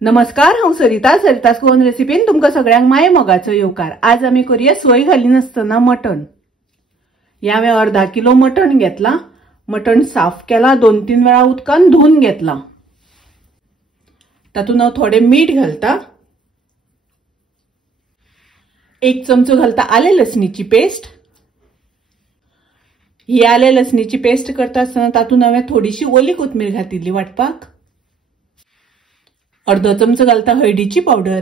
नमस्कार, हांव सरिता सरितास गोवन रेसिपीन तुमकां सगळ्यांक माये मोगाचो येवकार। आज आमी करूया सोय घालिनासतना मटण। ह्या हांवें अर्धा किलो मटण घेतला। मटण साफ केला, 2-3 वेळा उदकान धुवन घेतला। तातूंत हांव थोडे मीठ घालता, 1 चमचो घालता आले लसणीची पेस्ट। ही आले लसणीची पेस्ट करता आसतना तातूंत हांवें थोडीशी ओली कोथमीर घातिल्ली वाटपाक। अर्धो चमचो घालता हळदीची पावडर,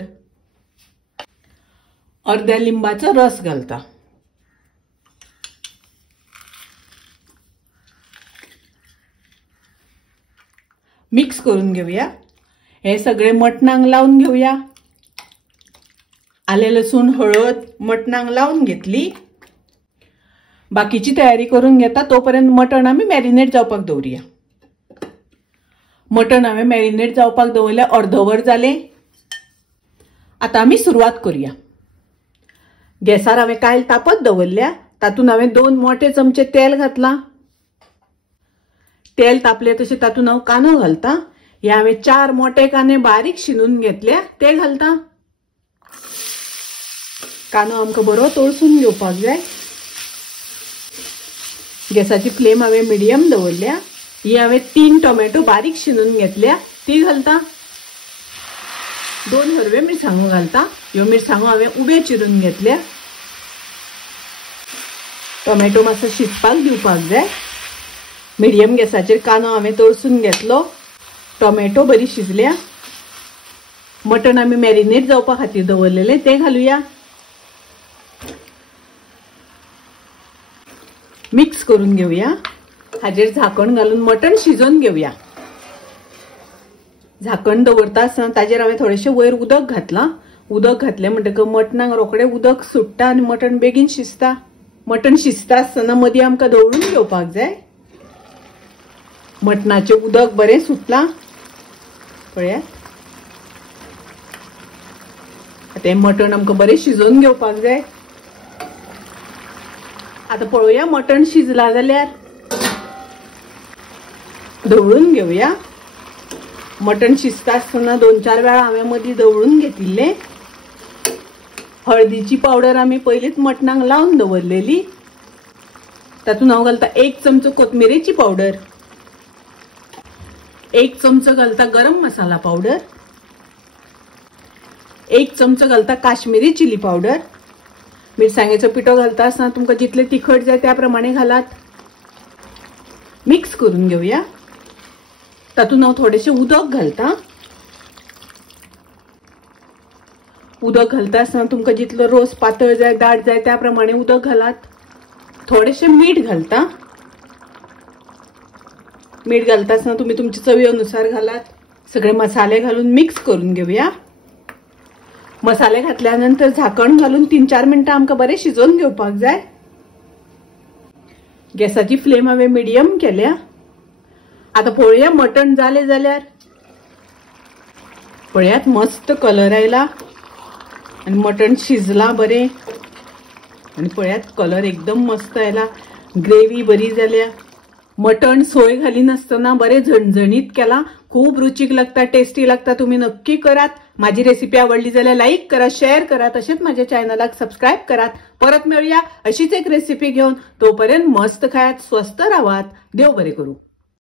अर्ध्या लिंबाचो रस घालता। मिक्स करून घेऊया। हे सगळे मटणांक लावून घेऊया। आले लसूण हळद मटणांक लावून घेतली। बाकीची तयारी करून घेता तोपर्यंत मटण आम्ही मॅरिनेट जावपाक दवरूया। मटण हांवें मॅरिनेट जावपाक दवरले, अर्धवर जाले। आता आमी सुरवात करूया। गॅसार हांवें कायल तापत दवरल्या, तातूंत हांवें 2 मोठे चमचे तेल घातला। तेल तापले तशें तातूंत हांव कांदो घालता। हे हांवें 4 मोठे कांदे बारीक शिनून घेतले, ते घालता। कांदो आमकां बरो तळसून घेवपाक जाय। गॅसाची फ्लेम हांवें मिडियम दवरल्या। ही हांवें 3 टोमॅटो बारीक शिनून घेतल्या, ती घालता। 2 हरवे मिरसांगो घालता। ह्यो मिरसांगो हांवें उबे चिरून घेतल्या। टोमॅटो मातसो शिजपाक दिवपाक जाय। मिडियम गॅसाचेर कांदो हांवें तळसून घेतलो। टोमॅटो बरी शिजल्या। मटण आमी मॅरिनेट जावपा खातीर दवरलेले ते घालुया। मिक्स करून घेऊया। हाजेर झाकण घालून मटण शिजोवन घेऊया। झाकण दवरता आसतना ताजेर हांवें थोडेशें वयर उदक घातला। उदक घातले म्हणटकच मटणाक रोखडे उदक सुट्टा आनी मटण बेगीन शिजता। मटण शिजता आसतना मदीं आमकां दवळून घेवपाक जाय। मटणाचें उदक बरें सुटलां, पळयात। आतां हें मटण आमकां बरें शिजोवन घेवपाक जाय। आता पळोवया मटण शिजला जाल्यार। दवळून घेऊया। मटण शिजता आसतना 2-4 वेळा हांवें मदीं दवळून घेतिल्ले। हळदीची पावडर आमी पयलींच मटणाक लावून दवरलेली। तातूंत हांव घालता 1 चमचो कोथमिरेची पावडर, 1 चमचो घालता गरम मसाला पावडर, 1 चमचो घालता काश्मीरी चिली पावडर। मिरसांगेचो पिठो घालता आसतना तुमकां जितले तिखट जाय त्या प्रमाणे घालात। मिक्स करून घेऊया। तातूंत हांव थोडेशें उदक घालता। उदक घालता आसतना तुमकां जितलो रोस पातळ जाय दाट जाय त्या प्रमाणे उदक घालात। थोडेशें मीठ घालता। मीठ घालता आसतना तुमी तुमचे चवी अनुसार घालात। सगळे मसाले घालून मिक्स करून घेऊया। मसाले घातल्यानंतर झाकण घालून 3-4 मिनिटां आमकां बरें शिजोवन घेवपाक जाय। गॅसाची फ्लेम हांवें मिडियम केल्या। आता पळोवया मटण जाले जाल्यार। पळयात मस्त कलर आयला आनी मटण शिजला बरें। आनी पळयात कलर एकदम मस्त आयला, ग्रेवी बरी जाल्या। मटण सोय घालिनासतना बरें झणझणीत केला। खूब रुचीक लागता, टेस्टी लागता। तुम्ही नक्की करात। माझी रेसिपी आवडली जाल्यार लाईक करा, शेअर करा, तसेच माझ्या चॅनलाक सबस्क्राईब करात। परत मिळूया अशीच एक रेसिपी घेऊन। तोपर्यंत मस्त खायात, स्वस्त राहात। देव बरे करू।